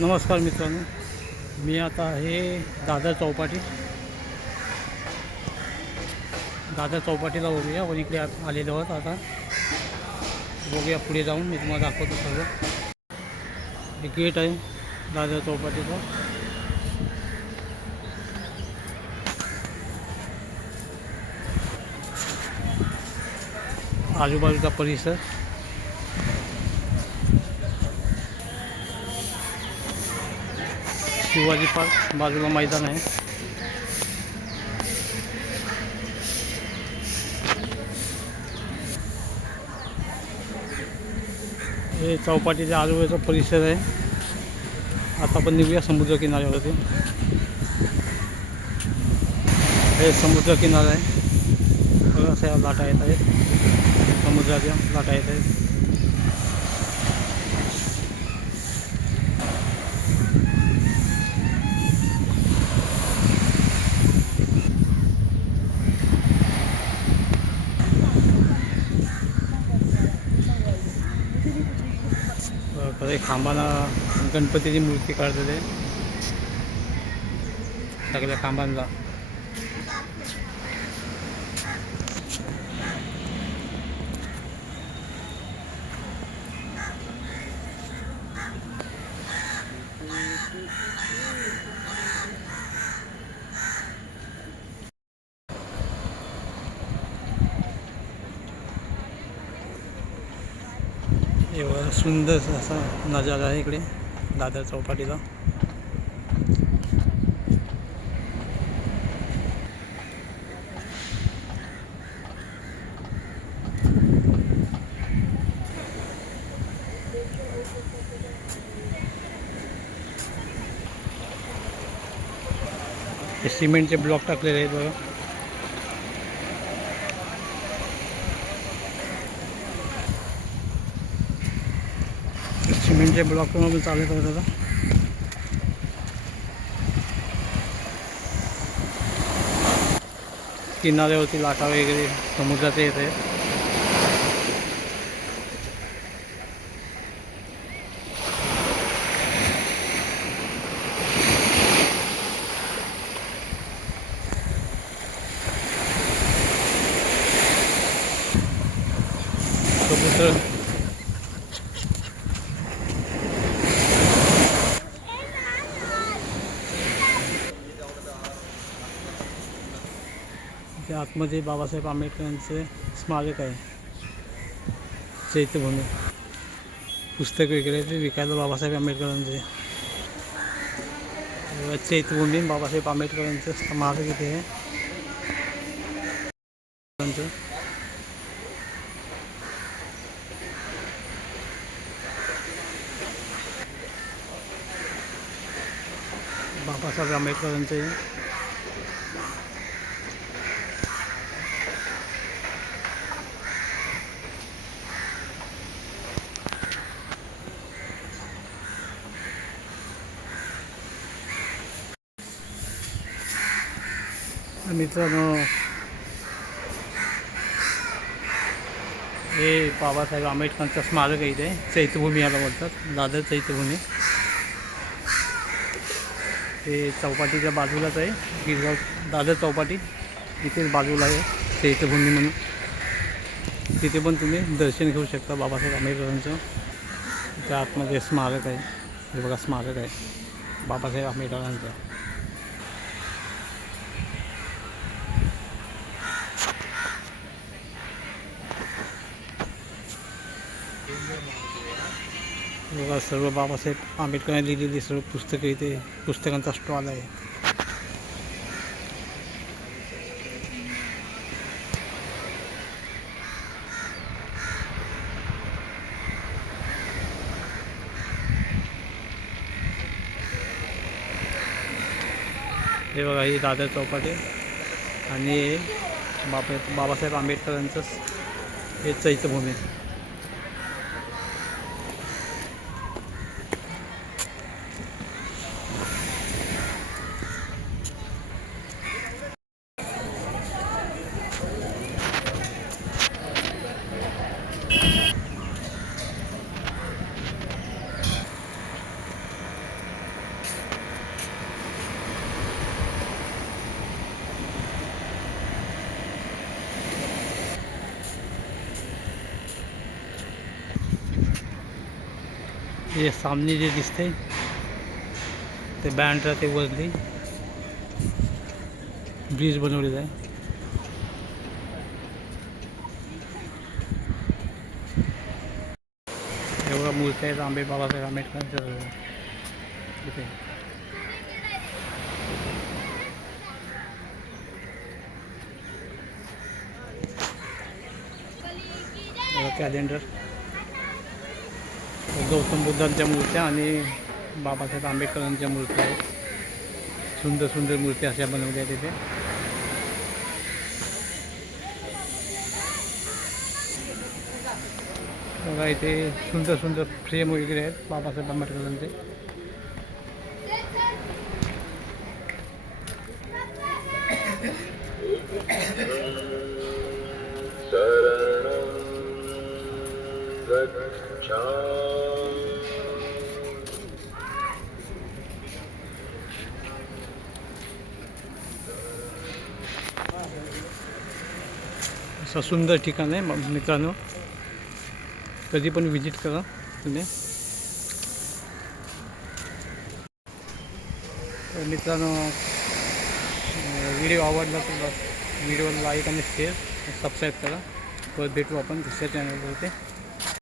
नमस्कार मित्रांनो, मी आता आहे दादर चौपाटीला बघूया. व इकडे आलेलो आहोत. आता बघूया पुढे जाऊन मी तुम्हाला दाखवतो सर्व. हे गेट आहे दादर चौपाटीचा. आजूबाजूचा परिसर, शिवाजी पार्क, बाजूला मैदान आहे. हे चौपाटीच्या आजूबाजूचा परिसर आहे. आता आपण निघूया समुद्र किनाऱ्यावरती. हे समुद्र किनारा आहे. बघा अशा लाटा येत आहेत, समुद्राच्या लाटा येत आहेत. खांबाला गणपतीची मूर्ती काढलेली आहे सगळ्या खांबांना. एवढा सुंदर असा नजारा आहे इकडे दादर चौपाटीला. हे सिमेंटचे ब्लॉक टाकलेले आहेत बघा. सिमेंटचे ब्लॉक पण चालत आहेत आता. किनाऱ्यावरती लाटा वगैरे समुद्राचे येत आहेत. समुद्र आतमध्ये बाबासाहेब आंबेडकरांचे स्मारक आहे. चैत्यभूमी पुस्तक वगैरे ते विकायला बाबासाहेब आंबेडकरांचे. चैत्यभूमी बाबासाहेब आंबेडकरांचं स्मारक इथे आहे. बाबासाहेब आंबेडकरांचे मित्रांनो, हे बाबासाहेब आंबेडकरांचं स्मारक आहे इथे. चैत्यभूमी याला बोलतात, दादर चैत्यभूमी. ते चौपाटीच्या बाजूलाच आहे. गिरगाव दादर चौपाटी इथेच बाजूला आहे चैत्यभूमी म्हणून. तिथे पण तुम्ही दर्शन घेऊ शकता बाबासाहेब आंबेडकरांचं. त्या आतमध्ये स्मारक आहे. हे बघा स्मारक आहे बाबासाहेब आंबेडकरांचं. बघा सर्व बाबासाहेब आंबेडकरांनी लिहिलेली सर्व पुस्तकं इथे, पुस्तकांचा स्टॉल आहे. हे बघा ही दादर चौपाटी आणि बाबासाहेब आंबेडकरांचं हे चैत्यभूमी. हे सामने जे दिसते ते बँड्रा ते वरली ब्रिज बनवलेला आहे. एवढा मूर्ती आहेत आंबे बाबासाहेब आंबेडकरांच्या इथे. कॅलेंडर, गौतम बुद्धांच्या मूर्त्या आणि बाबासाहेब आंबेडकरांच्या मूर्त्या आहेत. सुंदर सुंदर मूर्त्या अशा बनवल्या आहेत तिथे. बघा इथे सुंदर सुंदर फ्रेम वगैरे आहेत बाबासाहेब आंबेडकरांचे. असं सुंदर ठिकाण आहे मित्रांनो, कधी पण विजिट करा तुम्ही. तर मित्रांनो व्हिडिओ आवडला तर व्हिडिओला लाईक आणि शेअर सबस्क्राईब करा. परत भेटू आपण दुसऱ्या चॅनलवरती.